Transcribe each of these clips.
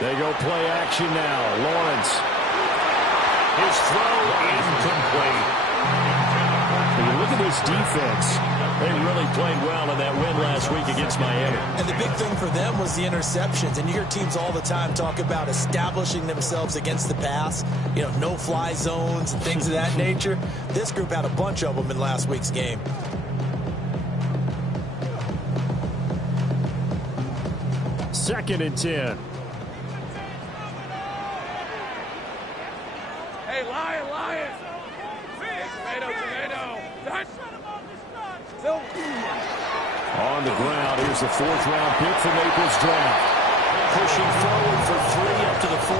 They go play action now. Lawrence. His throw incomplete. When you look at this defense, they really played well in that win last week against Miami. And the big thing for them was the interceptions. And you hear teams all the time talk about establishing themselves against the pass. You know, no-fly zones and things of that nature. This group had a bunch of them in last week's game. Second and 10. Hey, Lion. Tomato. On the ground, here's the fourth-round pick for Naples draft. Pushing forward for 3 up to the 48.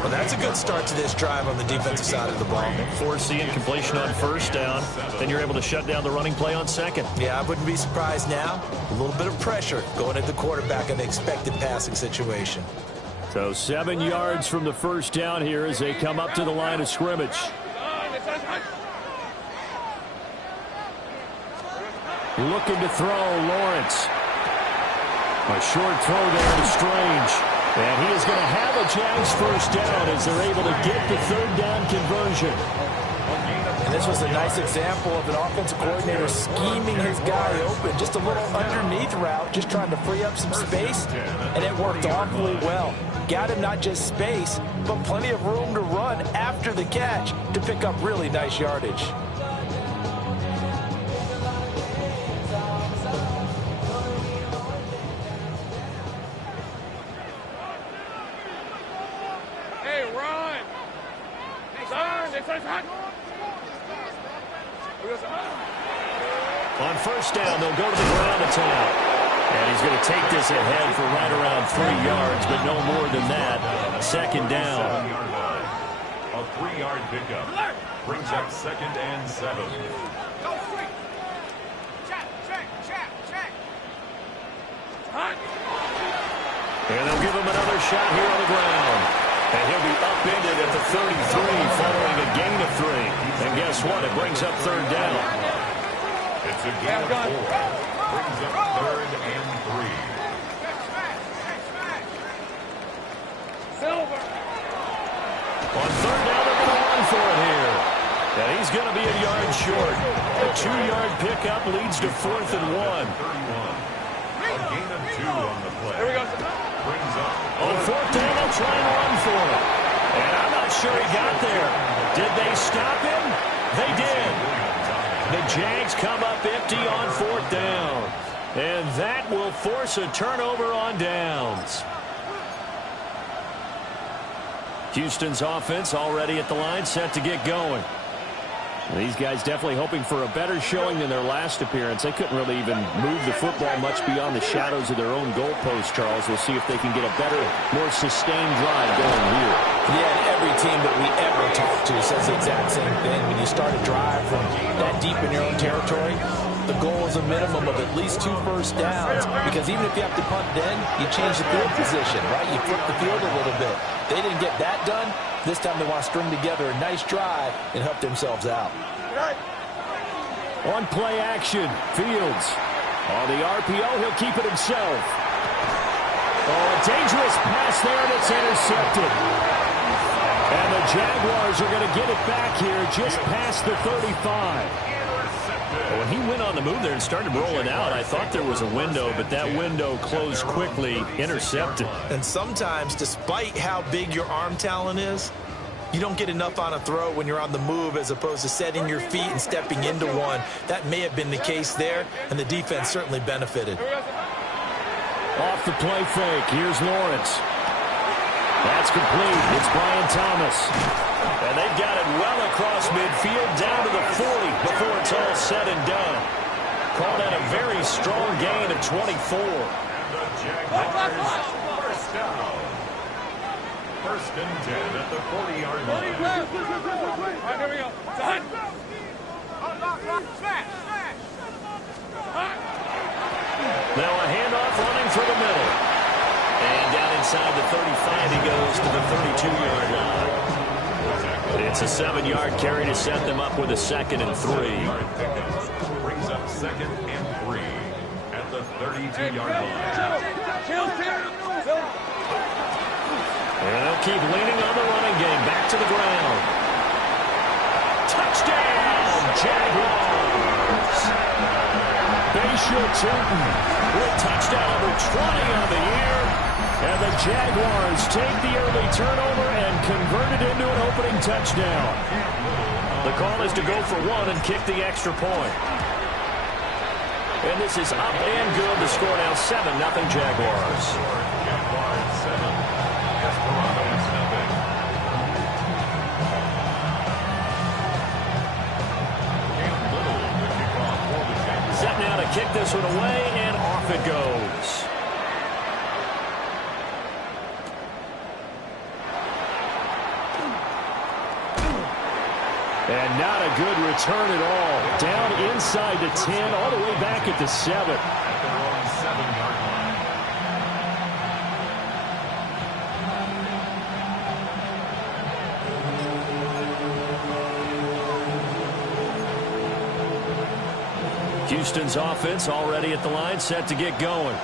Well, that's a good start to this drive on the defensive side of the ball. Forcing completion on first down. Then you're able to shut down the running play on second. Yeah, I wouldn't be surprised now. A little bit of pressure going at the quarterback in the expected passing situation. So 7 yards from the first down here as they come up to the line of scrimmage. Looking to throw, Lawrence. A short throw there to Strange. And he is going to have a Jags first down as they're able to get the third down conversion. And this was a nice example of an offensive coordinator scheming his guy open. Just a little underneath route, just trying to free up some space. And it worked awfully well. Got him not just space, but plenty of room to run after the catch to pick up really nice yardage. On first down, they'll go to the ground attack. And he's going to take this ahead for right around 3 yards, but no more than that. Second down. A 3-yard pickup brings up 2nd and 7. And they'll give him another shot here on the ground. And he'll be upended at the 33 following a gain of 3. And guess what? It brings up third down. It's a gain of 4. Brings up 3rd and 3. Silver. On third down, they're going to run for it here. And he's going to be a yard short. A 2-yard pickup leads to 4th and 1. 31. A gain of 2 on the play. Here we go. Brings up On 4th down, they'll try and run for it. And I'm not sure he got there. Did they stop him? They did. The Jags come up empty on 4th down. And that will force a turnover on downs. Houston's offense already at the line, set to get going. These guys definitely hoping for a better showing than their last appearance. They couldn't really even move the football much beyond the shadows of their own goalpost, Charles. We'll see if they can get a better, more sustained drive going here. Yeah, and every team that we ever talk to says the exact same thing. When you start a drive from that deep in your own territory, the goal is a minimum of at least 2 first downs. Because even if you have to punt then, you change the field position, right? You flip the field a little bit. They didn't get that done. This time they want to string together a nice drive and help themselves out. On play action, Fields. On the RPO, he'll keep it himself. Oh, a dangerous pass there, and it's intercepted. And the Jaguars are going to get it back here just past the 35. When he went on the move there and started rolling out, I thought there was a window, but that window closed quickly, intercepted. And sometimes, despite how big your arm talent is, you don't get enough on a throw when you're on the move as opposed to setting your feet and stepping into one. That may have been the case there, and the defense certainly benefited. Off the play fake, here's Lawrence. That's complete. It's Brian Thomas. And they've got it well across midfield down to the 40 before it's all said and done. Called out a very strong gain of 24. the Jaguars first down. 1st and 10 at the 40-yard line. All right, here we go. Done. Now a handoff running for the middle. And down inside the 35, he goes to the 32-yard line. It's a 7-yard carry to set them up with a 2nd and 3. Brings up 2nd and 3 at the 32-yard line. Chill. keep leaning on the running game. Back to the ground. Touchdown, Jaguars. Bayshore Turton with touchdown number 20 on the year. And the Jaguars take the early turnover and convert it into an opening touchdown. The call is to go for one and kick the extra point. And this is up and good. The score now 7-0 Jaguars. Jaguars 7. Desperados nothing. Set now to kick this one away, and off it goes. And not a good return at all. Down inside the 10, all the way back at the 7. At the wrong 7-yard line. Houston's offense already at the line, set to get going.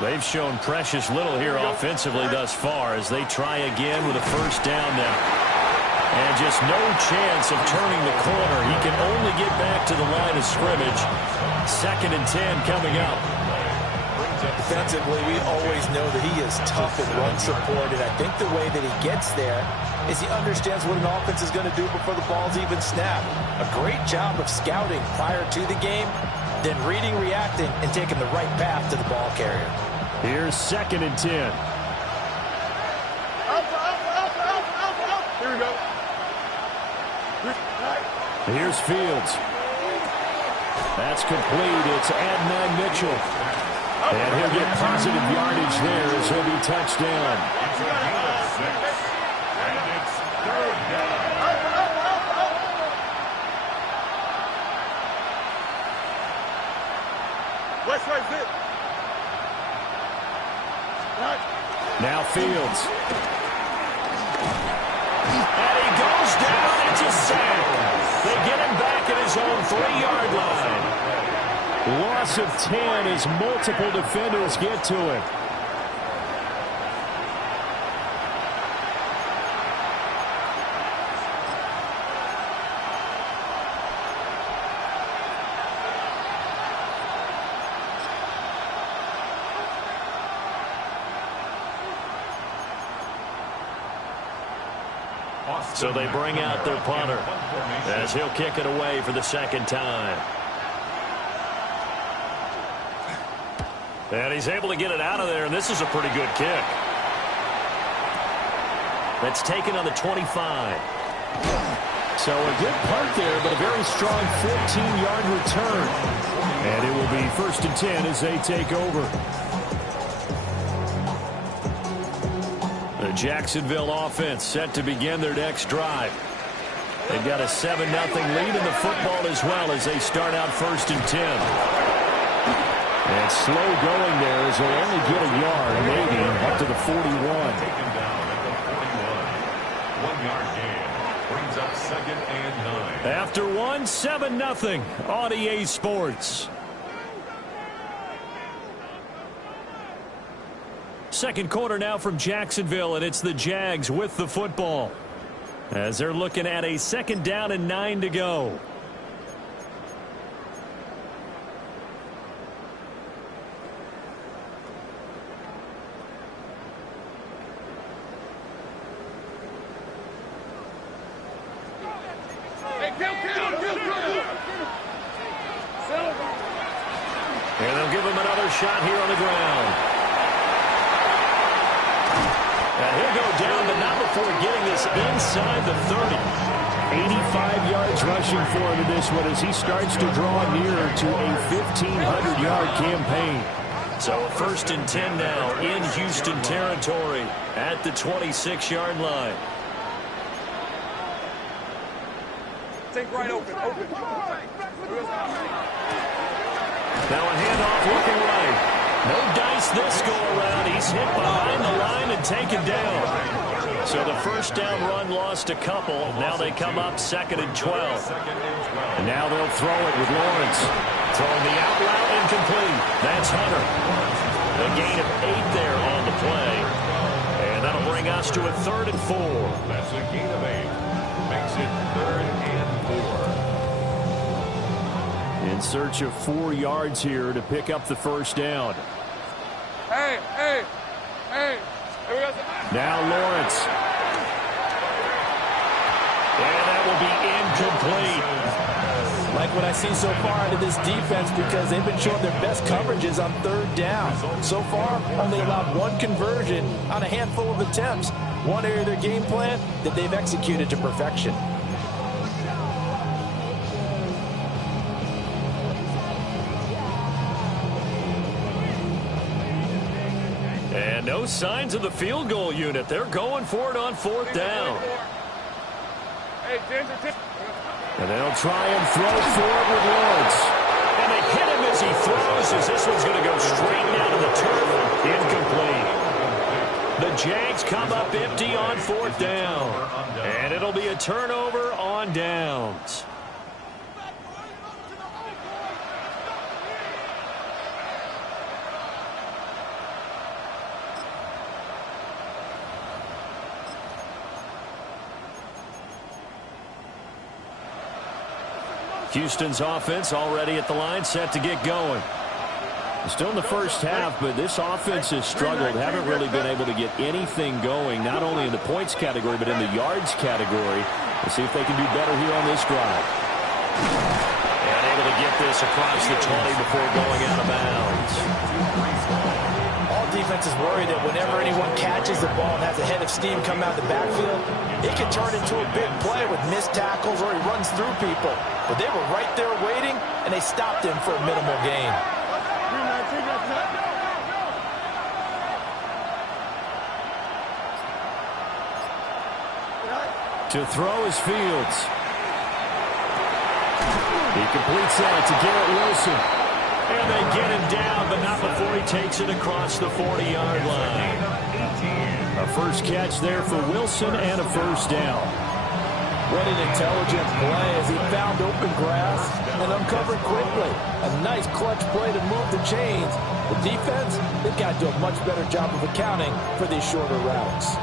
They've shown precious little here offensively thus far as they try again with a first down now. And just no chance of turning the corner. He can only get back to the line of scrimmage. 2nd and 10 coming up. Defensively, we always know that he is tough in run support, and I think the way that he gets there is he understands what an offense is going to do before the ball's even snapped. A great job of scouting prior to the game, then reading, reacting, and taking the right path to the ball carrier. Here's 2nd and 10. Here we go. Here's Fields. That's complete. It's Adnan Mitchell. And he'll get positive yardage there as he'll be touched down. It's a gain of 6. And it's 3rd down. West right fit. Now Fields. And he goes down. It's a sack. They get him back at his own 3-yard line. Loss of 10 as multiple defenders get to him. So they bring out their punter as he'll kick it away for the 2nd time. And he's able to get it out of there, and this is a pretty good kick. That's taken on the 25. So a good punt there, but a very strong 14-yard return. And it will be 1st and 10 as they take over. The Jacksonville offense set to begin their next drive. They've got a 7-0 lead in the football as well as they start out 1st and 10. And slow going there as they'll only get a yard, maybe up to the 41. Taken down at the 41. 1-yard gain. Brings up 2nd and 9. After 7-0 on EA Sports. Second quarter now from Jacksonville, and it's the Jags with the football as they're looking at a 2nd down and 9 to go. And they'll give him another shot here on the ground. And he'll go down, but not before getting this inside the 30. 85 yards rushing for him in this one as he starts to draw nearer to a 1,500-yard campaign. So 1st and 10 now in Houston territory at the 26-yard line. Take right open. Now a handoff looking right. No dice this go around. He's hit behind the line and taken down. So the first down run lost a couple. Now they come up 2nd and 12. And now they'll throw it with Lawrence. Throwing the out route incomplete. That's Hunter. A gain of 8 there on the play. And that'll bring us loss to a 3rd and 4. That's a gain of 8. Makes it 3rd and 4. In search of 4 yards here to pick up the first down. Hey. Now Lawrence. And that will be incomplete. Like what I see so far out of this defense, because they've been showing their best coverages on 3rd down. So far, only allowed 1 conversion on a handful of attempts. One area of their game plan that they've executed to perfection. And no signs of the field goal unit. They're going for it on 4th down. Hey, Ginger. And they'll try and throw for it with Lawrence. And they hit him as he throws, as this one's going to go straight down to the turf. Incomplete. The Jags come up empty on 4th down. And it'll be a turnover on downs. Houston's offense already at the line, set to get going. Still in the first half, but this offense has struggled. Haven't really been able to get anything going, not only in the points category, but in the yards category. We'll see if they can do better here on this drive. And able to get this across the 20 before going out of bounds. All defense is worried that whenever anyone catches the ball and has a head of steam come out of the backfield, it can turn into a big play with missed tackles or he runs through people. But they were right there waiting, and they stopped him for a minimal gain. To throw is Fields. He completes that to Garrett Wilson. And they get him down, but not before he takes it across the 40-yard line. A first catch there for Wilson and a first down. What an intelligent play as he found open grass and uncovered quickly. A nice clutch play to move the chains. The defense, they've got to do a much better job of accounting for these shorter routes.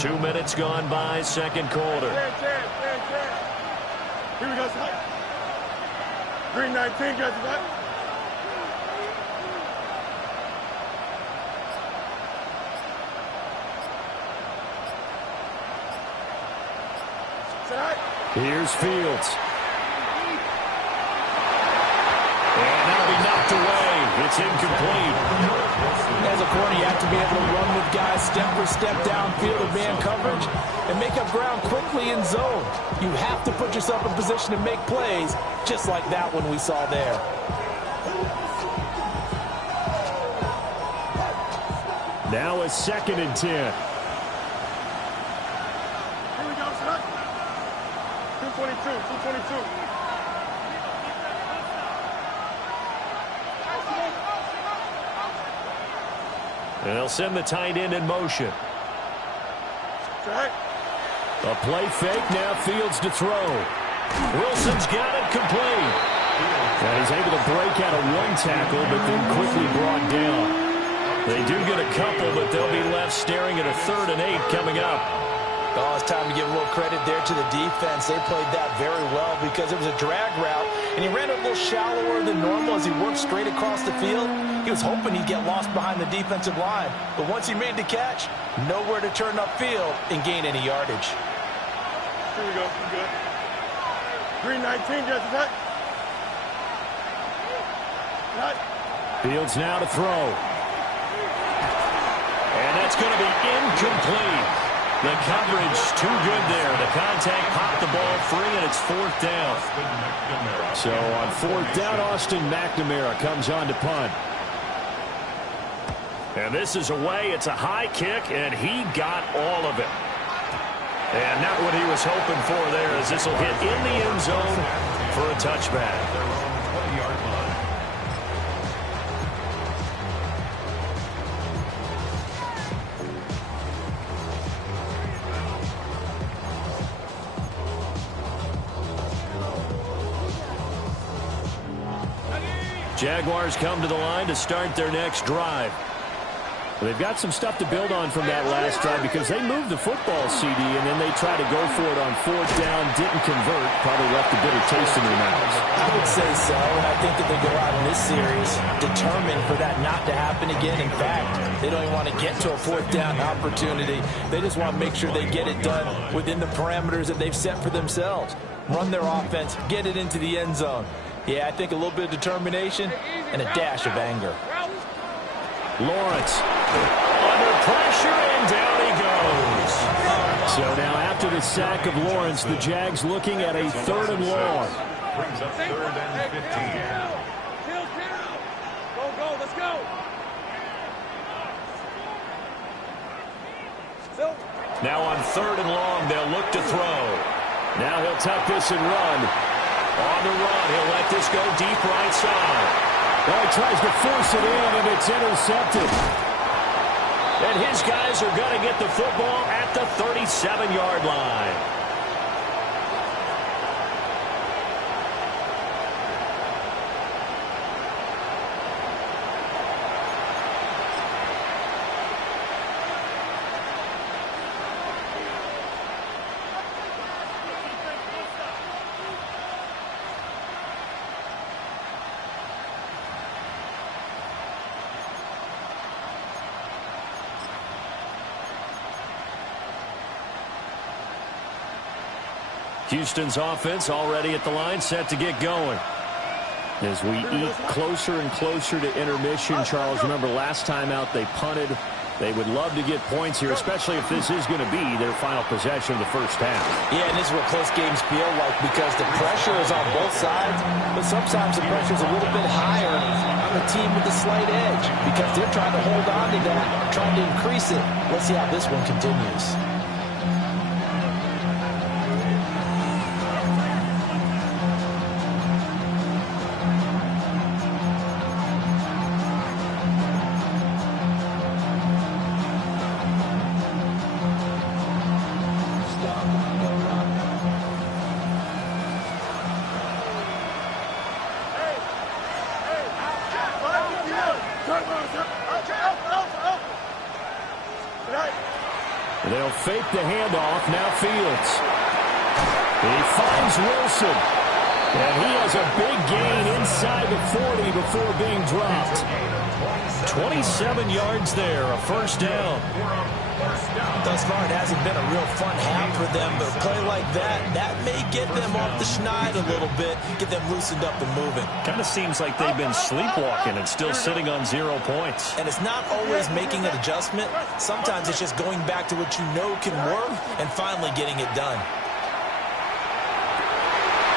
Two minutes gone by, second quarter. Here we go, son. Green 19, guys, what? Here's Fields. And that'll be knocked away. It's incomplete. As a corner, you have to be able to run with guys step for step downfield of man coverage and make up ground quickly in zone. You have to put yourself in position to make plays, just like that one we saw there. Now a 2nd and 10. Here we go, son. 222. And they'll send the tight end in motion. A play fake, now Fields to throw. Wilson's got it complete. And he's able to break out of 1 tackle, but then quickly brought down. They do get a couple, but they'll be left staring at a 3rd and 8 coming up. Oh, it's time to give a little credit there to the defense. They played that very well because it was a drag route, and he ran a little shallower than normal as he worked straight across the field. He was hoping he'd get lost behind the defensive line, but once he made the catch, nowhere to turn upfield and gain any yardage. Here we go. We're good. Green 19, guys, what? Fields now to throw. And that's going to be incomplete. The coverage too good there. The contact popped the ball free, and it's 4th down. So on 4th down, Austin McNamara comes on to punt. And this is away. It's a high kick, and he got all of it. And not what he was hoping for there, as this will hit in the end zone for a touchback. 20-yard line. Jaguars come to the line to start their next drive. They've got some stuff to build on from that last drive because they moved the football, CD, and then they tried to go for it on 4th down, didn't convert, probably left a bitter taste in their mouths. I would say so, and I think that they go out in this series determined for that not to happen again. In fact, they don't even want to get to a 4th down opportunity. They just want to make sure they get it done within the parameters that they've set for themselves. Run their offense, get it into the end zone. Yeah, I think a little bit of determination and a dash of anger. Lawrence under pressure, and down he goes. So now after the sack of Lawrence, the Jags looking at a 3rd and long. Brings up 3rd and 15. Go, let's go. Now on 3rd and long, they'll look to throw. Now he'll tuck this and run. On the run, he'll let this go deep right side. Well, he tries to force it in, and it's intercepted. And his guys are going to get the football at the 37-yard line. Houston's offense already at the line, set to get going. As we eat closer and closer to intermission, Charles, remember last time out they punted. They would love to get points here, especially if this is going to be their final possession of the first half. Yeah, and this is what close games feel like because the pressure is on both sides, but sometimes the pressure is a little bit higher on the team with the slight edge because they're trying to hold on to that, trying to increase it. Let's see how this one continues. They'll fake the handoff. Now Fields. He finds Wilson. And he has a big gain inside the 40 before being dropped. 27 yards there, a first down. Thus far, it hasn't been a real fun half for them, but a play like that may get them off the schneid a little bit, get them loosened up and moving. Kind of seems like they've been sleepwalking and still sitting on 0 points. And it's not always making an adjustment. Sometimes it's just going back to what you know can work and finally getting it done.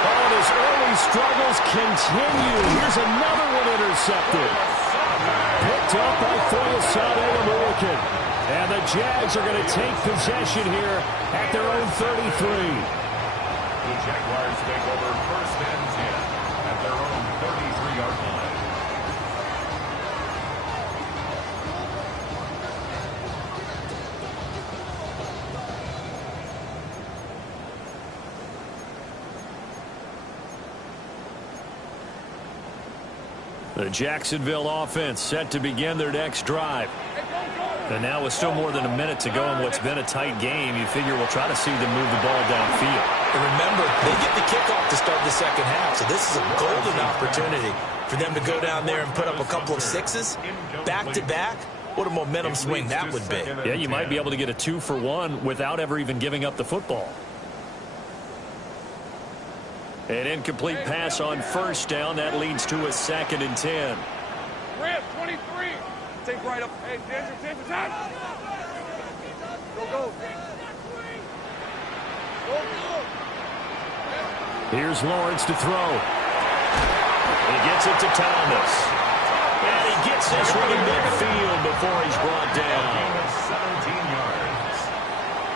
Oh, his early struggles continue. Here's another one intercepted. Picked up by Foyesade American. And the Jags are going to take possession here at their own 33. The Jaguars take over 1st and 10 at their own 33-yard line. The Jacksonville offense set to begin their next drive. And now with still more than a minute to go in what's been a tight game, you figure we'll try to see them move the ball downfield. And remember, they get the kickoff to start the second half, so this is a golden opportunity for them to go down there and put up a couple of sixes back-to-back. What a momentum swing that would be. Yeah, you might be able to get a 2-for-1 without ever even giving up the football. An incomplete pass on first down. That leads to a 2nd and 10. Rip, 23. Take right up. Hey, Denver, time. Go. Here's Lawrence to throw. He gets it to Thomas. And he gets this one in midfield before he's brought down. 17 yards.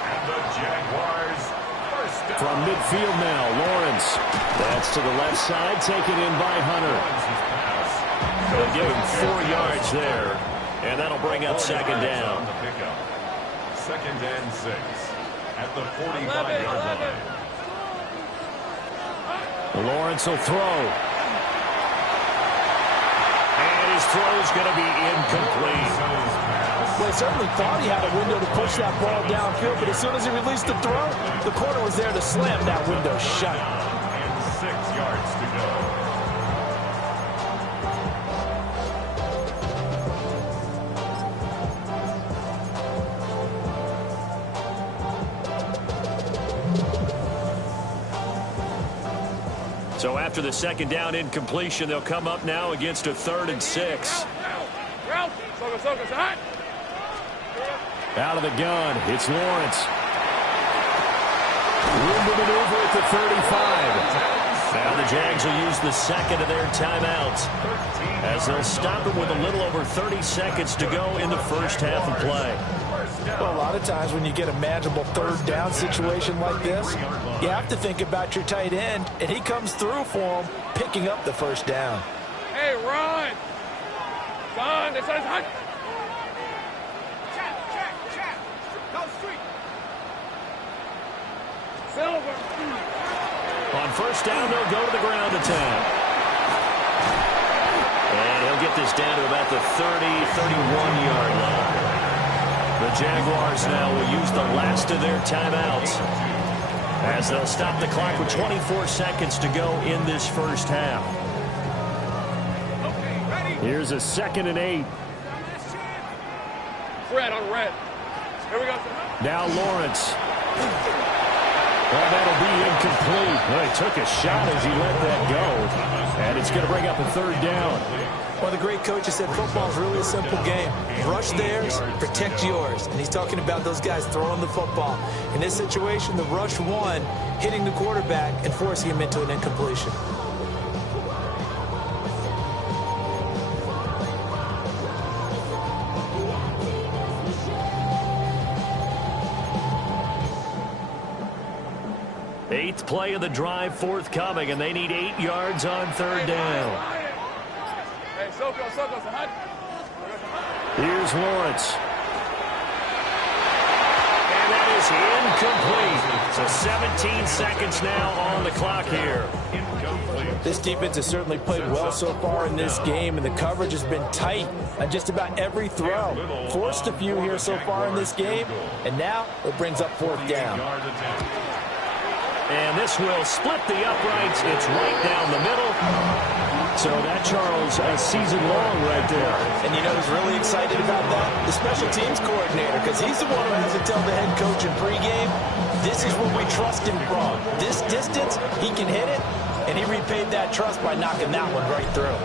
And the Jaguars first down. From midfield now, Lawrence. That's to the left side, taken in by Hunter. They'll give him 4 yards there. And that'll bring up 2nd down. 2nd and 6 at the 45-yard line. Lawrence will throw. throw's going to be incomplete. Well, he certainly thought he had a window to push that ball downfield, but as soon as he released the throw, the corner was there to slam that window shut. And 6 yards to go. So after the second down incompletion, they'll come up now against a 3rd and 6. Out of the gun, it's Lawrence. Room to maneuver at the 35. Now the Jags will use the second of their timeouts as they'll stop it with a little over 30 seconds to go in the first half of play. Well, a lot of times when you get a manageable 3rd down situation like this, you have to think about your tight end, and he comes through for him, picking up the 1st down. Hey, run! Son, this is hot. Go street. Silver. On 1st down, they'll go to the ground attack. And he'll get this down to about the 31-yard line. The Jaguars now will use the last of their timeouts as they'll stop the clock with 24 seconds to go in this first half. Here's a 2nd and 8. Red on red. Here we go. Now Lawrence. Well, that'll be incomplete. Well, he took a shot as he let that go. And it's going to bring up a 3rd down. Well, the great coach has said football is really a simple game. Rush theirs, protect yours. And he's talking about those guys throwing the football. In this situation, the rush one, hitting the quarterback and forcing him into an incompletion. Eighth play of the drive forthcoming, and they need 8 yards on 3rd down. Here's Lawrence. And that is incomplete. So 17 seconds now on the clock here. This defense has certainly played well so far in this game, and the coverage has been tight on just about every throw. Forced a few here so far in this game, and now it brings up 4th down. And this will split the uprights. It's right down the middle. So that, Charles, a season long right there. And you know who's really excited about that? The special teams coordinator, because he's the one who has to tell the head coach in pregame, this is what we trust him from. This distance, he can hit it, and he repaid that trust by knocking that one right through.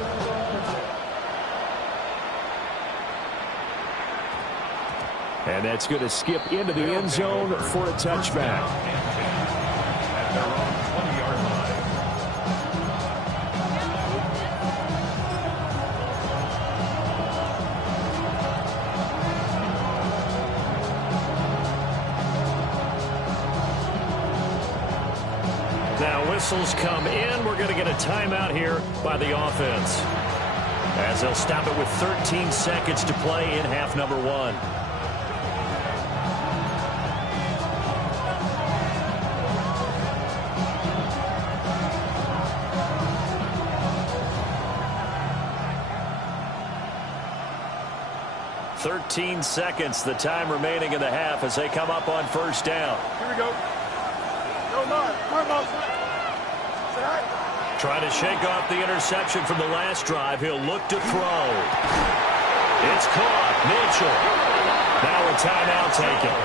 And that's going to skip into the end zone for a touchback. At their own 20-yard line. Now whistles come in. We're going to get a timeout here by the offense, as they'll stop it with 13 seconds to play in half number 1. Thirteen seconds, the time remaining in the half as they come up on 1st down. Here we go. Go, Mark. Come on, Trying to shake off the interception from the last drive. He'll look to throw. It's caught. Mitchell. Now a timeout taken.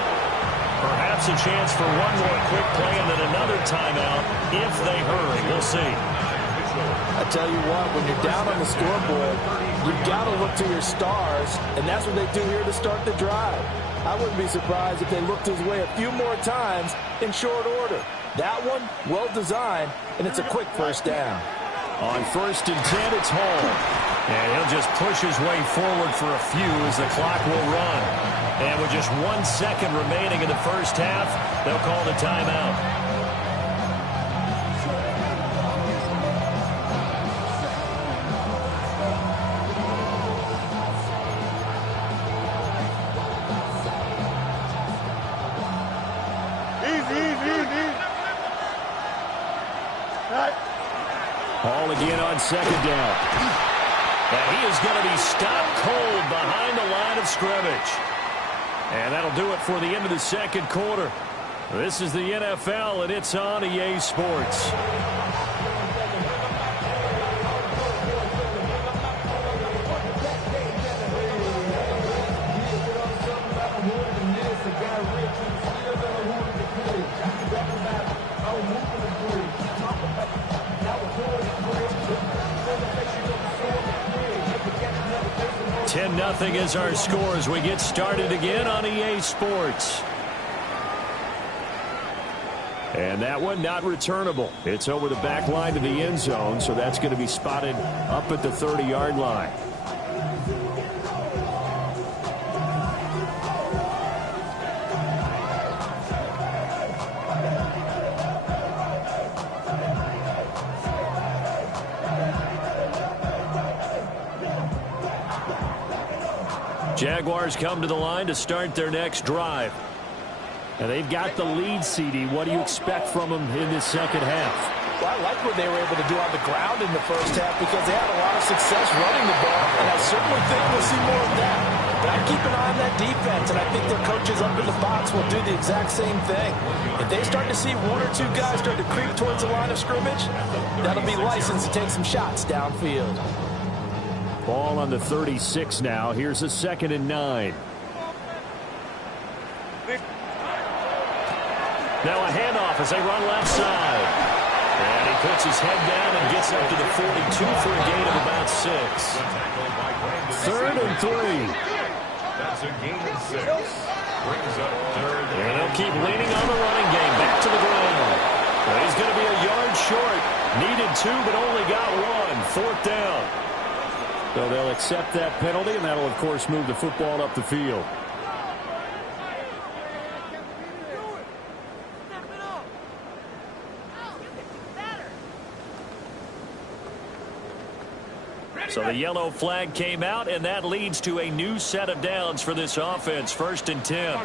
Perhaps a chance for one more quick play and then another timeout if they hurry. We'll see. I tell you what, when you're down on the scoreboard, you've got to look to your stars, and that's what they do here to start the drive. I wouldn't be surprised if they looked his way a few more times in short order. That one, well designed, and it's a quick 1st down. On 1st and 10, it's Hall. And he'll just push his way forward for a few as the clock will run. And with just 1 second remaining in the first half, they'll call the timeout. Hall again on 2nd down. And he is going to be stopped cold behind the line of scrimmage. And that'll do it for the end of the second quarter. This is the NFL, and it's on EA Sports. Nothing is our score as we get started again on EA Sports. And that one not returnable. It's over the back line to the end zone, so that's going to be spotted up at the 30-yard line. Jaguars come to the line to start their next drive. And they've got the lead, CD. What do you expect from them in this second half? Well, I like what they were able to do on the ground in the first half because they had a lot of success running the ball, and I certainly think we'll see more of that. But I keep an eye on that defense, and I think their coaches up in the box will do the exact same thing. If they start to see one or two guys start to creep towards the line of scrimmage, that'll be license to take some shots downfield. Ball on the 36 now. Here's a 2nd and 9. Now a handoff as they run left side. And he puts his head down and gets up to the 42 for a gain of about 6. 3rd and 3. That's a gain of 6. Brings up 3rd. And they'll keep leaning on the running game. Back to the ground. Well, he's going to be a yard short. Needed 2, but only got 1. 4th down. So they'll accept that penalty, and that'll, of course, move the football up the field. So the yellow flag came out, and that leads to a new set of downs for this offense. 1st and 10. And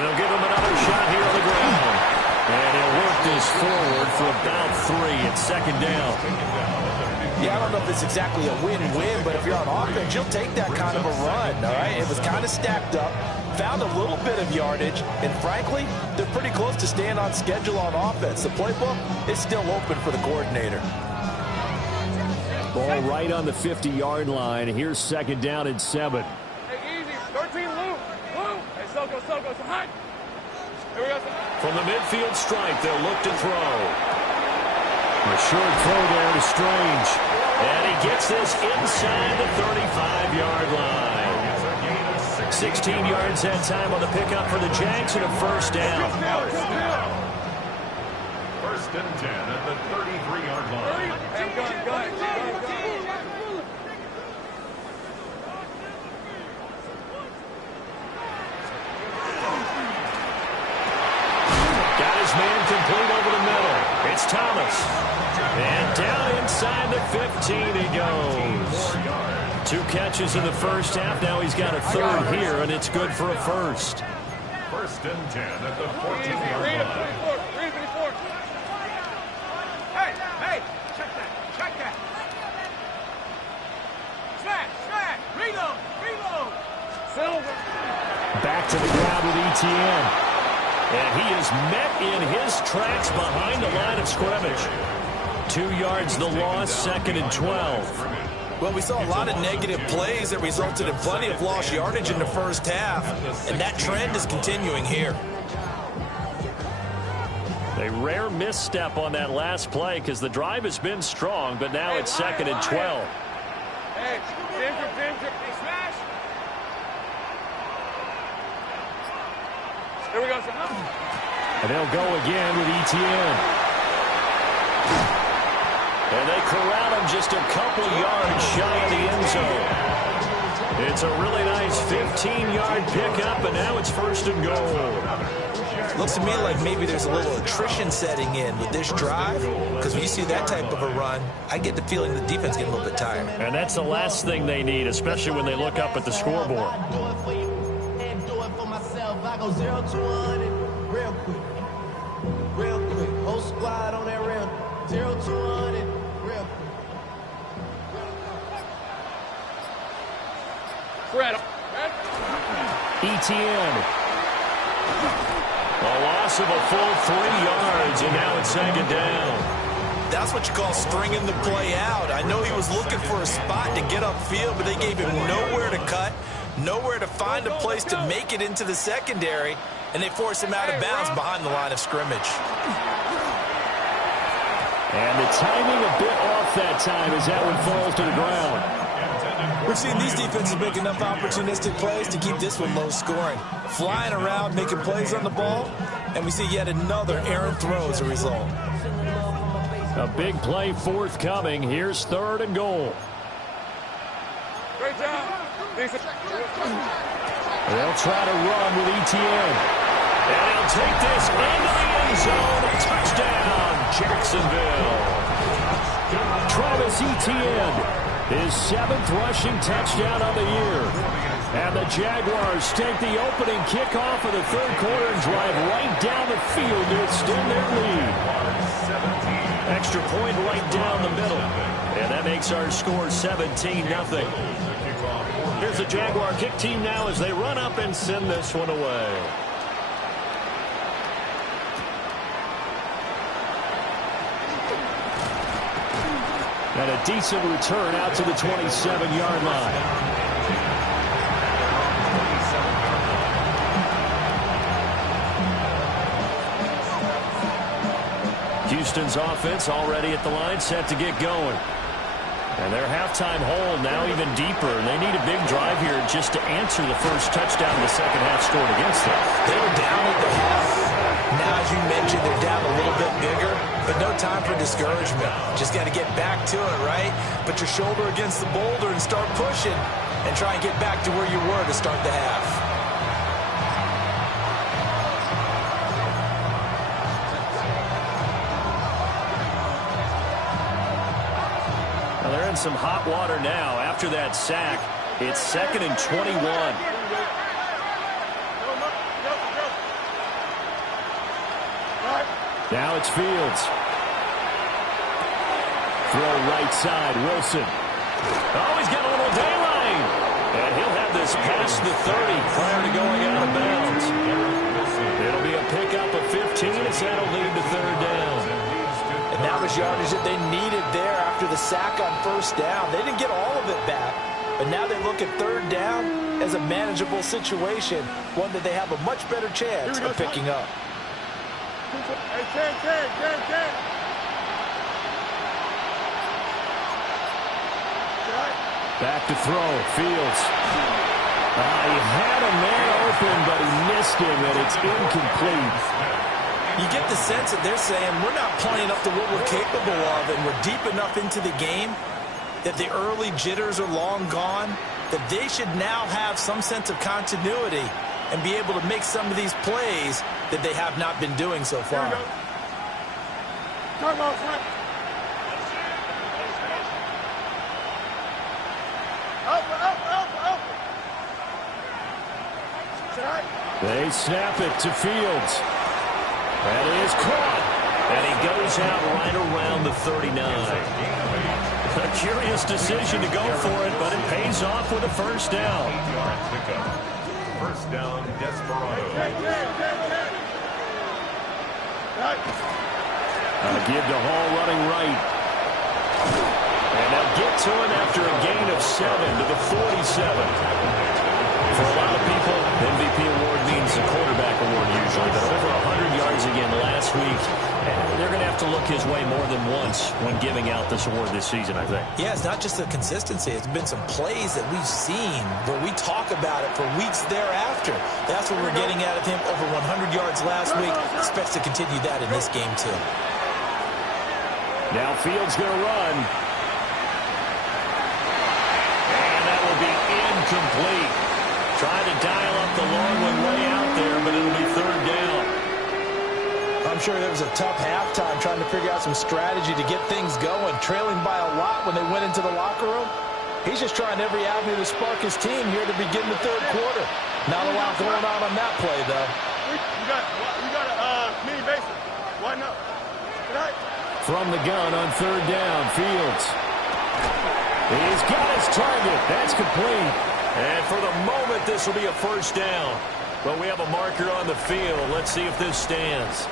they'll give him another shot here on the ground. And he'll work this forward for about 3 at 2nd down. Yeah, I don't know if it's exactly a win-win, but if you're on offense, you'll take that kind of a run, all right? It was kind of stacked up, found a little bit of yardage, and frankly, they're pretty close to staying on schedule on offense. The playbook is still open for the coordinator. Ball right on the 50-yard line. Here's 2nd down and 7. Hey, easy. 13, Lou. Hey, Soko, some hot. Here we go. From the midfield stripe, they'll look to throw. A short throw there to Strange. And he gets this inside the 35-yard line. 16 yards that time on the pickup for the Jags and a 1st down. 1st and 10 at the 33-yard line. Gun. Got his man complete over the middle. It's Thomas. And down inside the 15 he goes. 2 catches in the first half. Now he's got a 3rd here, and it's good for a 1st. 1st and 10 at the 14-yard line. Hey, check that. Smash, reload. Silver. Back to the ground with ETN. And he is met in his tracks behind the line of scrimmage. 2 yards the loss, 2nd and 12. Well, we saw a lot of negative plays that resulted in plenty of lost yardage in the first half, and that trend is continuing here. A rare misstep on that last play because the drive has been strong, but now it's 2nd and 12. Hey, Ginger. Hey, smash. Here we go, sir. And they'll go again with ETN. And they corral him just a couple yards shy of the end zone. It's a really nice 15-yard pickup, and now it's 1st and goal. Looks to me like maybe there's a little attrition setting in with this drive, because when you see that type of a run, I get the feeling the defense getting a little bit tired. And that's the last thing they need, especially when they look up at the scoreboard. I go 0 to 100 real quick. Whole squad on that rail. 0 to 100. Real. Fred. ETN. A loss of a full 3 yards, and now it's 2nd down. That's what you call stringing the play out. I know he was looking for a spot to get upfield, but they gave him nowhere to cut, nowhere to find a place to make it into the secondary, and they forced him out of bounds behind the line of scrimmage. And the timing a bit off that time as that one falls to the ground. We've seen these defenses make enough opportunistic plays to keep this one low scoring. Flying around, making plays on the ball, and we see yet another errant throw as a result. A big play forthcoming. Here's 3rd and goal. Great job. They'll try to run with ETN. And he'll take this into the end zone. A touchdown, Jacksonville. Travis Etienne, his 7th rushing touchdown of the year. And the Jaguars take the opening kickoff of the 3rd quarter and drive right down the field to extend their lead. Extra point right down the middle. And that makes our score 17-0. Here's the Jaguar kick team now as they run up and send this one away. And a decent return out to the 27-yard line. Houston's offense already at the line, set to get going. And their halftime hole now even deeper, and they need a big drive here just to answer the first touchdown the second half scored against them. They were down at the half. Now, as you mentioned, they're down a little bit bigger, but no time for discouragement. Just got to get back to it, right? Put your shoulder against the boulder and start pushing, and try and get back to where you were to start the half. They're in some hot water now. After that sack, it's 2nd and 21. Now it's Fields. Throw right side, Wilson. Oh, he's got a little daylight. And he'll have this past the 30 prior to going out of bounds. It'll be a pickup of 15 as that'll lead to 3rd down. And that was yardage that they needed there after the sack on 1st down. They didn't get all of it back, but now they look at 3rd down as a manageable situation, one that they have a much better chance of picking up. Hey, Ken. Back to throw, Fields. He had a man open, but he missed him, and it's incomplete. You get the sense that they're saying we're not playing up to what we're capable of, and we're deep enough into the game that the early jitters are long gone, that they should now have some sense of continuity and be able to make some of these plays that they have not been doing so far. Come on, Frank. Up. They snap it to Fields. And it is caught. And he goes out right around the 39. A curious decision to go for it, but it pays off with a 1st down. 1st down, Desperado. Give to Hall running right. And they'll get to him after a gain of 7 to the 47. For a lot of people, MVP award means the quarterback award usually, but over 100 yards again last week. And they're going to have to look his way more than once when giving out this award this season, I think. Yeah, it's not just the consistency. It's been some plays that we've seen where we talk about it for weeks thereafter. That's what we're getting out of him. Over 100 yards last week. Expects to continue that in this game, too. Now Fields going to run. And that will be incomplete. Trying to dial up the long one way out there, but it'll be 3rd down. I'm sure there was a tough halftime trying to figure out some strategy to get things going. Trailing by a lot when they went into the locker room. He's just trying every avenue to spark his team here to begin the 3rd quarter. Not a lot going on that play, though. You got a mini basin. Why not? From the gun on third down, Fields. He's got his target. That's complete. And for the moment, this will be a first down. But we have a marker on the field. Let's see if this stands.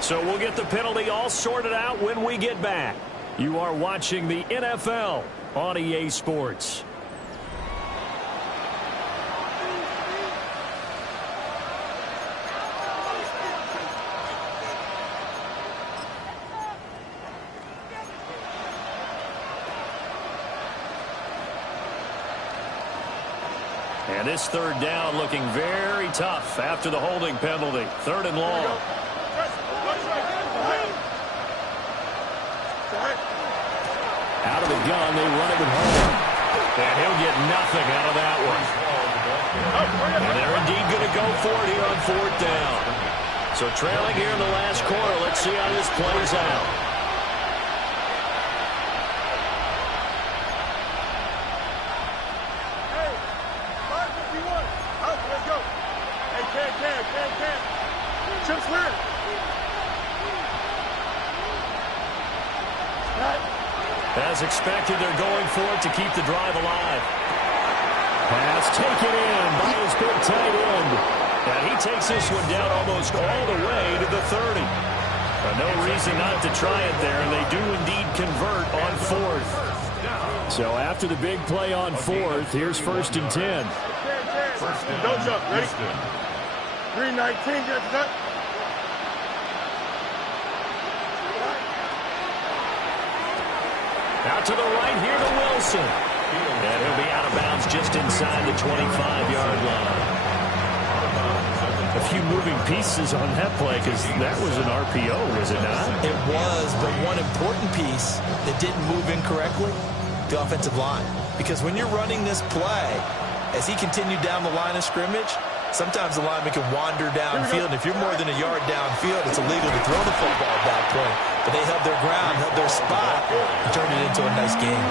So we'll get the penalty all sorted out when we get back. You are watching the NFL on EA Sports. And this third down looking very tough after the holding penalty. Third and long. Out of the gun, they run it with home. And he'll get nothing out of that one. And they're indeed going to go for it here on fourth down. So trailing here in the last quarter. Let's see how this plays out. Chip's clear. As expected, they're going for it to keep the drive alive. Pass taken in by his big tight end. And he takes this one down almost all the way to the 30. No reason not to try it there, and they do indeed convert on fourth. So after the big play on fourth, here's first and 10. Don't jump. Ready? 319. Get the cut. Out to the right here to Wilson. And he'll be out of bounds just inside the 25-yard line. A few moving pieces on that play because that was an RPO, was it not? It was, but one important piece that didn't move incorrectly, the offensive line. Because when you're running this play, as he continued down the line of scrimmage, sometimes the lineman can wander downfield. And if you're more than a yard downfield, it's illegal to throw the football at that point. But they held their ground, held their spot, and turned it into a nice game.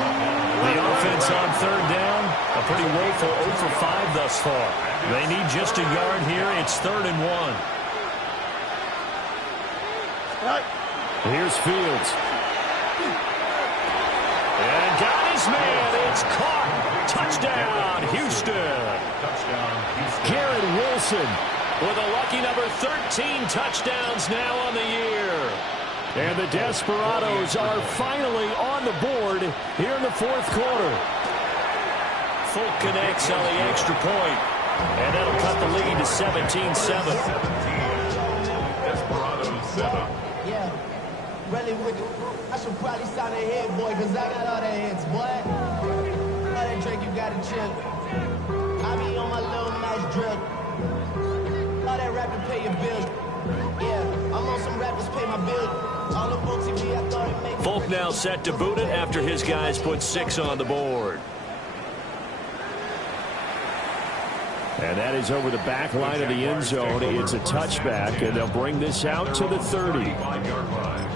The offense on third down, a pretty woeful 0 for 5 thus far. They need just a yard here. It's 3rd and 1. Here's Fields. And got his man. It's caught. Touchdown, Houston. Garrett Wilson With a lucky number 13 touchdowns now on the year. And the Desperados are finally on the board here in the fourth quarter. Folk connects on the extra point, and that'll cut the lead to 17-7. Desperados 7. Yeah, really with I should probably sign a head, boy, because I got all the hits, boy. All that drink, you got to chill. I be on my little nice drip. All that rap to pay your bills. Yeah, I'm on some rappers pay my bills. All the books TV, I thought it made Folk now set to boot it after his guys put 6 on the board. And that is over the back line of the end zone. It's a touchback, and they'll bring this out to the 30. 5-yard line.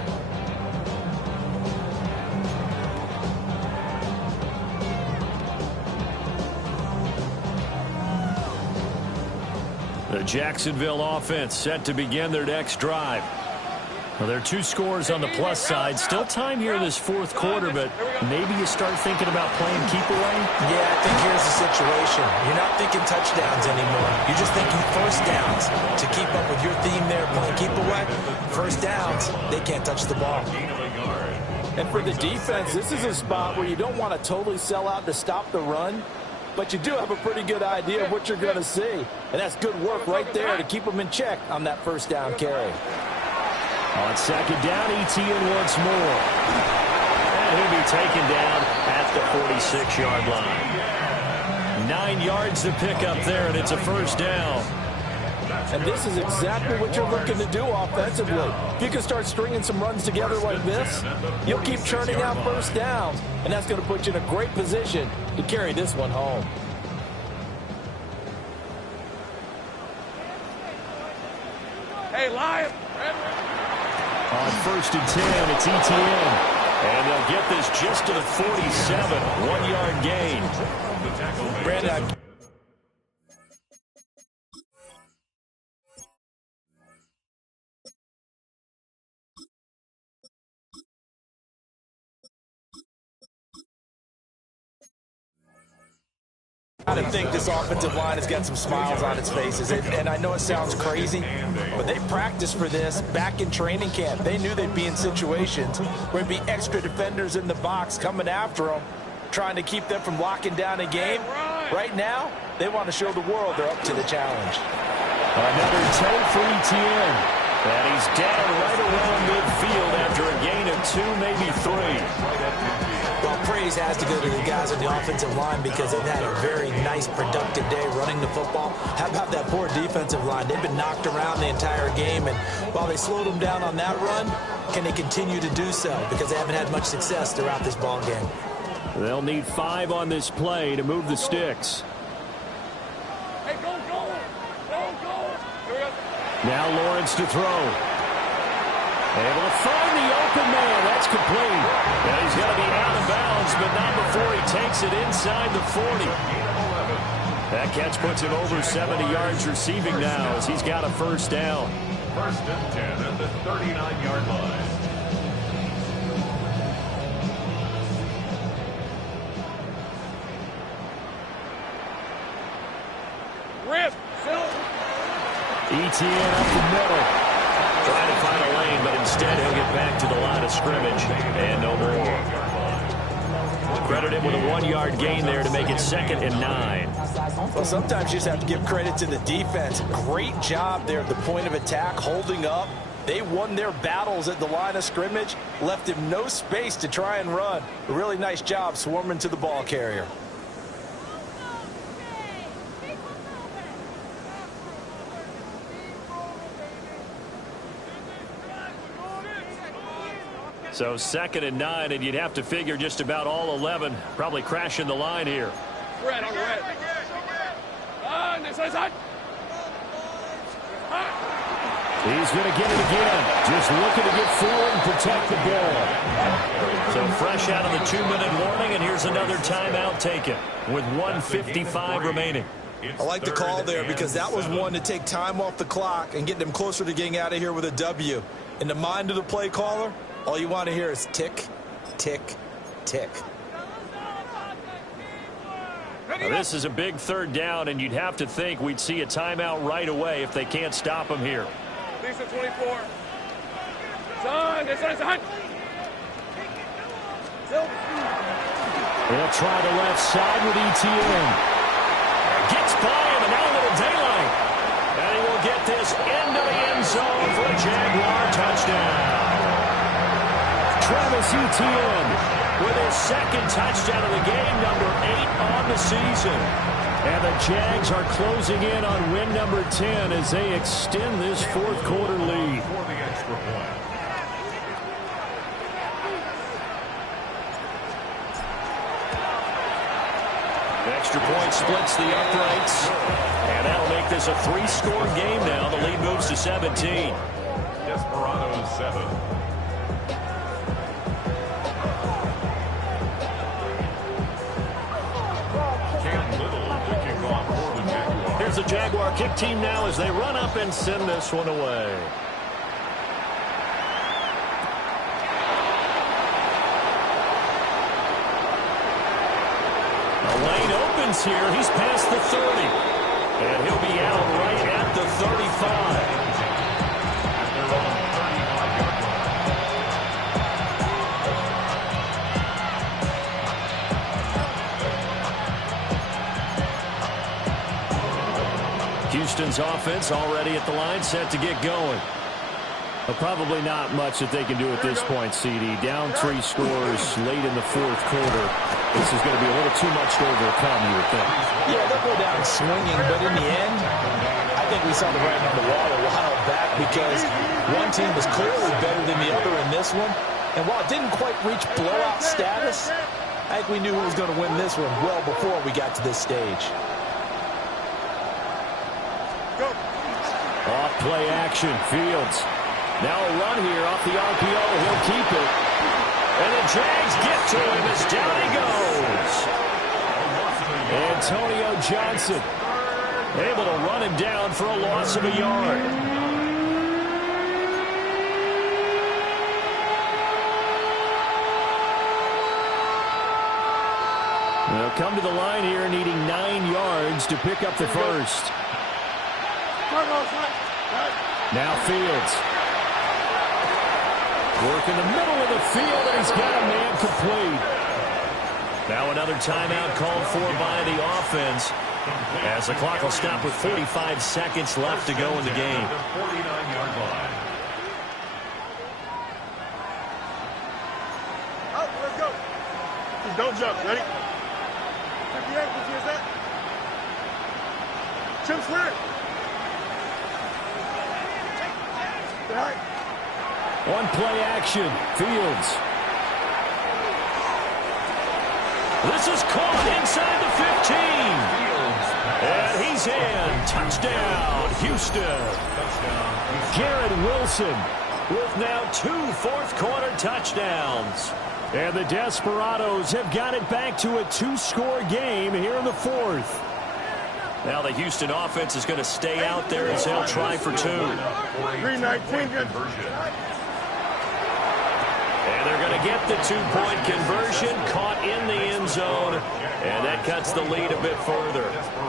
The Jacksonville offense set to begin their next drive. Well, there are 2 scores on the plus side. Still time here in this fourth quarter, but maybe you start thinking about playing keep away? Yeah, I think here's the situation. You're not thinking touchdowns anymore. You're just thinking first downs. To keep up with your theme there, playing keep away, first downs, they can't touch the ball. And for the defense, this is a spot where you don't want to totally sell out to stop the run, but you do have a pretty good idea of what you're going to see. And that's good work right there to keep them in check on that first down carry. On second down, Etienne once more. And he'll be taken down at the 46-yard line. 9 yards to pick up there, and it's a first down. And this is exactly what you're looking to do offensively. If you can start stringing some runs together like this, you'll keep churning out first downs, and that's going to put you in a great position to carry this one home. Hey, Lion. On first and 10, it's Etienne. And they'll get this just to the 47. 1-yard gain. Brandon, I think this offensive line has got some smiles on its faces. And I know it sounds crazy, but they practiced for this back in training camp. They knew they'd be in situations where there'd be extra defenders in the box coming after them, trying to keep them from locking down a game. Right now, they want to show the world they're up to the challenge. Another take for Etienne. And he's down right around midfield after a gain of 2, maybe 3. Well, praise has to go to the guys on the offensive line because they've had a very nice, productive day running the football. How about that poor defensive line? They've been knocked around the entire game, and while they slowed them down on that run, can they continue to do so? Because they haven't had much success throughout this ball game. They'll need 5 on this play to move the sticks. Hey, go. Here we go. Now Lawrence to throw. Able to find the open man. That's complete. And he's going to be out of bounds, but not before he takes it inside the 40. That catch puts him over 70 yards receiving now as he's got a first down. First and 10 at the 39-yard line. Rip. Etienne up the middle. Trying to find a lane, but instead he'll get back to the line of scrimmage. And no more. Credit him with a 1-yard gain there to make it 2nd and 9. Well, sometimes you just have to give credit to the defense. Great job there at the point of attack, holding up. They won their battles at the line of scrimmage, left him no space to try and run. A really nice job swarming to the ball carrier. So 2nd and 9, and you'd have to figure just about all 11 probably crashing the line here. Red on red. This side. He's going to get it again. Just looking to get forward and protect the ball. So fresh out of the 2-minute warning, and here's another timeout taken with 1:55 remaining. I like the call there because that was one to take time off the clock and get them closer to getting out of here with a W. In the mind of the play caller, all you want to hear is tick, tick, tick. Now, this is a big 3rd down, and you'd have to think we'd see a timeout right away if they can't stop him here. Lisa 24. Son, this side. They'll try the left side with Etienne. Gets by him, and now a little daylight. And he will get this into the end zone for a Jaguar touchdown. Travis Etienne with his 2nd touchdown of the game, number 8 on the season. And the Jags are closing in on win number 10 as they extend this 4th quarter lead. For the extra point. Extra point splits the uprights. And that'll make this a 3-score game now. The lead moves to 17. Desperado 7. Here's the Jaguar kick team now as they run up and send this one away. The lane opens here. He's past the 30. And he'll be out right at the 35. Houston's offense already at the line, set to get going. But probably not much that they can do at this point, CD. Down 3 scores late in the 4th quarter. This is going to be a little too much to overcome, you would think. Yeah, they'll go down swinging, but in the end, I think we saw the writing on the wall a while back because one team was clearly better than the other in this one. And while it didn't quite reach blowout status, I think we knew who was going to win this one well before we got to this stage. Off play action, Fields. Now a run here off the RPO. He'll keep it. And the Jags get to him as down he goes. Antonio Johnson able to run him down for a loss of a yard. They'll come to the line here needing 9 yards to pick up the first. Now Fields. Work in the middle of the field, and he's got a man complete. Now another timeout called for by the offense, as the clock will stop with 45 seconds left to go in the game. 49-yard line. Out, let's go. Just don't jump. Ready? 58, what is that? Chip square. All right. One play action. Fields. This is caught inside the 15. And he's in. Touchdown, Houston. Garrett Wilson with now 2 fourth-quarter touchdowns. And the Desperados have got it back to a 2-score game here in the fourth. Now the Houston offense is going to stay out there as they'll try for 2. 319, good. And they're going to get the 2-point conversion, caught in the end zone, and that cuts the lead a bit further.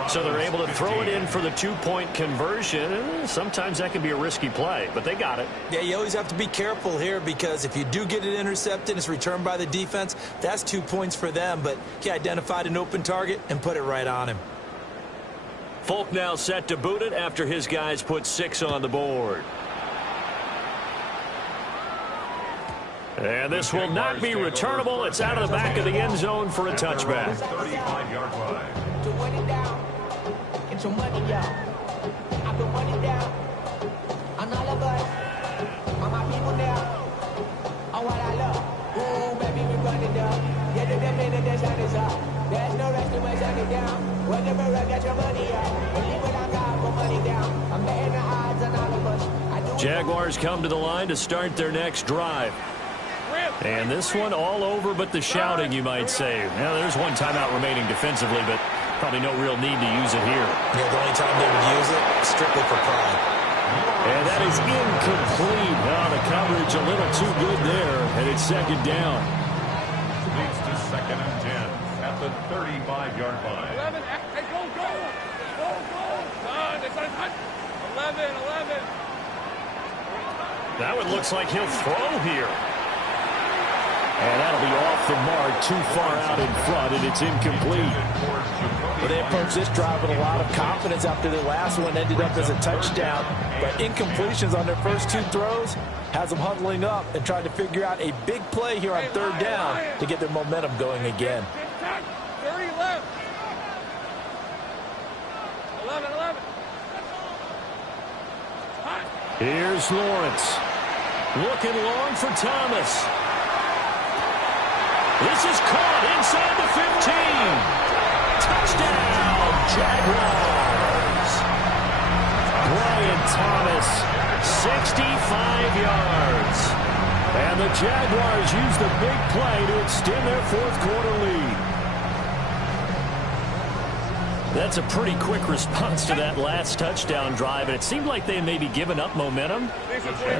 So they're able to throw it in for the 2-point conversion. Sometimes that can be a risky play, but they got it. Yeah, you always have to be careful here, because if you do get it intercepted, it's returned by the defense, that's 2 points for them. But he identified an open target and put it right on him. Folk now set to boot it after his guys put 6 on the board. And this will not be returnable. It's out of the back of the end zone for a touchback. 35-yard line. To run it down, get your money down. I can run it down. On all of us, on my people now. On what I love. Ooh, baby, we run it down. Yeah, the minute the sun is up. There's no rest in my shut it down. Whenever I get your money up. Believe what I got, put money down. I'm betting the odds on all of us. Jaguars come to the line to start their next drive. And this one all over but the shouting, you might say. Now, there's one timeout remaining defensively, but probably no real need to use it here. Yeah, the only time they would use it, strictly for pride. And that is incomplete. Oh, the coverage a little too good there, and it's second down. Leads to 2nd and 10 at the 35-yard line. 11, hey, go. It's on touch. 11. That one looks like he'll throw here. And that'll be off the mark, too far out in front, and it's incomplete. Well, they approached this drive with a lot of confidence after their last one ended up as a touchdown. But incompletions on their first 2 throws has them huddling up and trying to figure out a big play here on 3rd down to get their momentum going again. 30 left. 11. Here's Lawrence. Looking long for Thomas. This is caught inside the 15. Touchdown, Jaguars. Brian Thomas, 65 yards. And the Jaguars use the big play to extend their 4th-quarter lead. That's a pretty quick response to that last touchdown drive, and it seemed like they may be giving up momentum.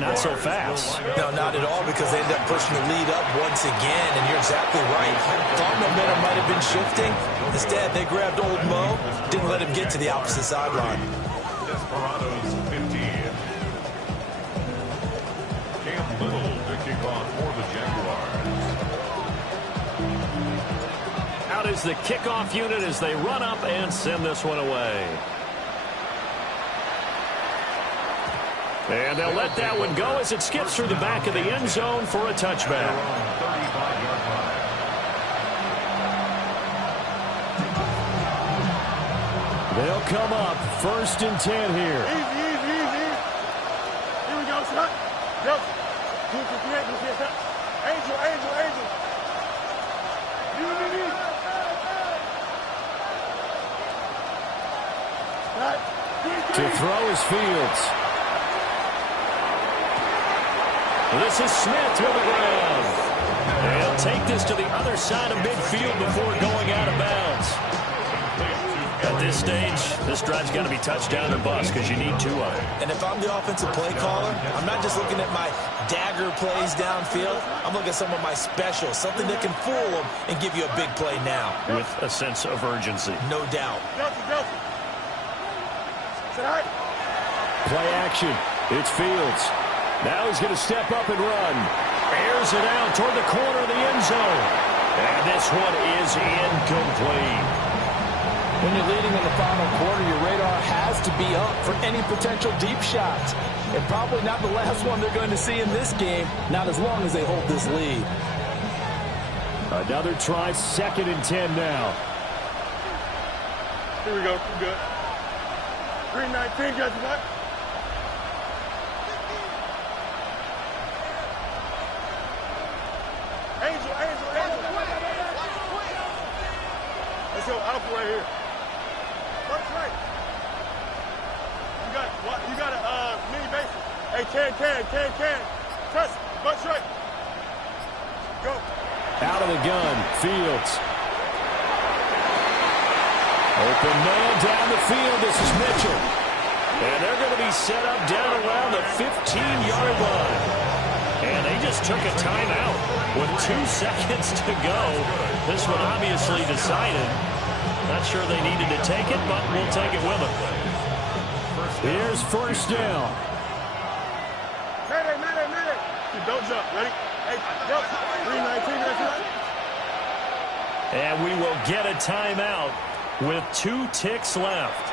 Not so fast. No, not at all, because they end up pushing the lead up once again, and you're exactly right. Thought momentum might have been shifting. Instead, they grabbed old Mo, didn't let him get to the opposite sideline. Desperados 15. Cam Little to kick off for the Jaguars. Out is the kickoff unit as they run up and send this one away. And they'll let that one go as it skips through the back of the end zone for a touchback. 35-yard line. They'll come up 1st and 10 here. Easy. Here we go, son. Go. Angel. To throw is Fields. This is Smith to the ground. They'll take this to the other side of midfield before going out of bounds. At this stage, this drive's got to be touchdown or bust because you need 2 of them. And if I'm the offensive play caller, I'm not just looking at my dagger plays downfield. I'm looking at some of my specials, something that can fool them and give you a big play now. With a sense of urgency. No doubt. Play action. It's Fields. Now he's going to step up and run. Airs it out toward the corner of the end zone. And this one is incomplete. When you're leading in the final quarter, your radar has to be up for any potential deep shots. And probably not the last one they're going to see in this game, not as long as they hold this lead. Another try, 2nd and 10 now. Here we go. We're good. 319, guys. What? Angel. Let's go alpha right here. First right. You got a mini base. Hey, can. Trust. Bunch right. Go. Out of the gun, Fields. Open man down the field. This is Mitchell. And they're going to be set up down around the 15-yard line. And they just took a timeout with 2 seconds to go. This one obviously decided. Not sure they needed to take it, but we'll take it with them. Here's first down. Mayday. Don't jump. Ready? Hey, jump. 319, that's right. And we will get a timeout with 2 ticks left.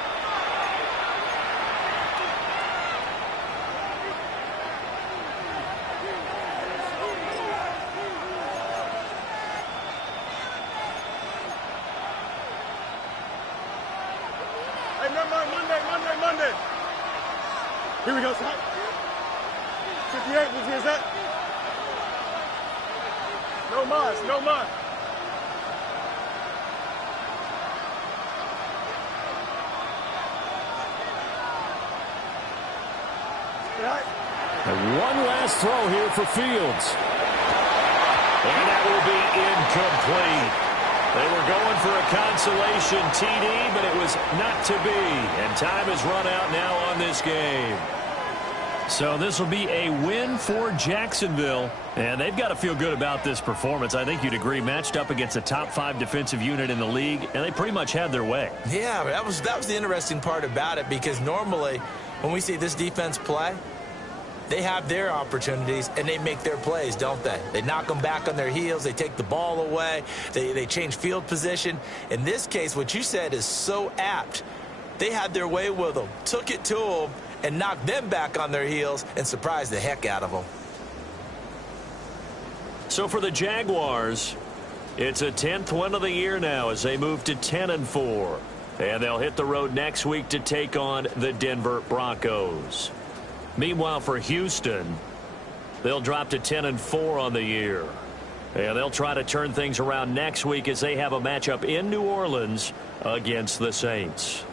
Hey, never mind. Monday. Here we go, son. 58, which is that? No mas. And one last throw here for Fields. And that will be incomplete. They were going for a consolation TD, but it was not to be. And time has run out now on this game. So this will be a win for Jacksonville. And they've got to feel good about this performance. I think you'd agree, matched up against a top 5 defensive unit in the league, and they pretty much had their way. Yeah, that was the interesting part about it, because normally when we see this defense play, they have their opportunities, and they make their plays, don't they? They knock them back on their heels. They take the ball away. They change field position. In this case, what you said is so apt. They had their way with them, took it to them, and knocked them back on their heels and surprised the heck out of them. So for the Jaguars, it's a 10th win of the year now as they move to 10-4. And they'll hit the road next week to take on the Denver Broncos. Meanwhile, for Houston, they'll drop to 10-4 on the year. And they'll try to turn things around next week as they have a matchup in New Orleans against the Saints.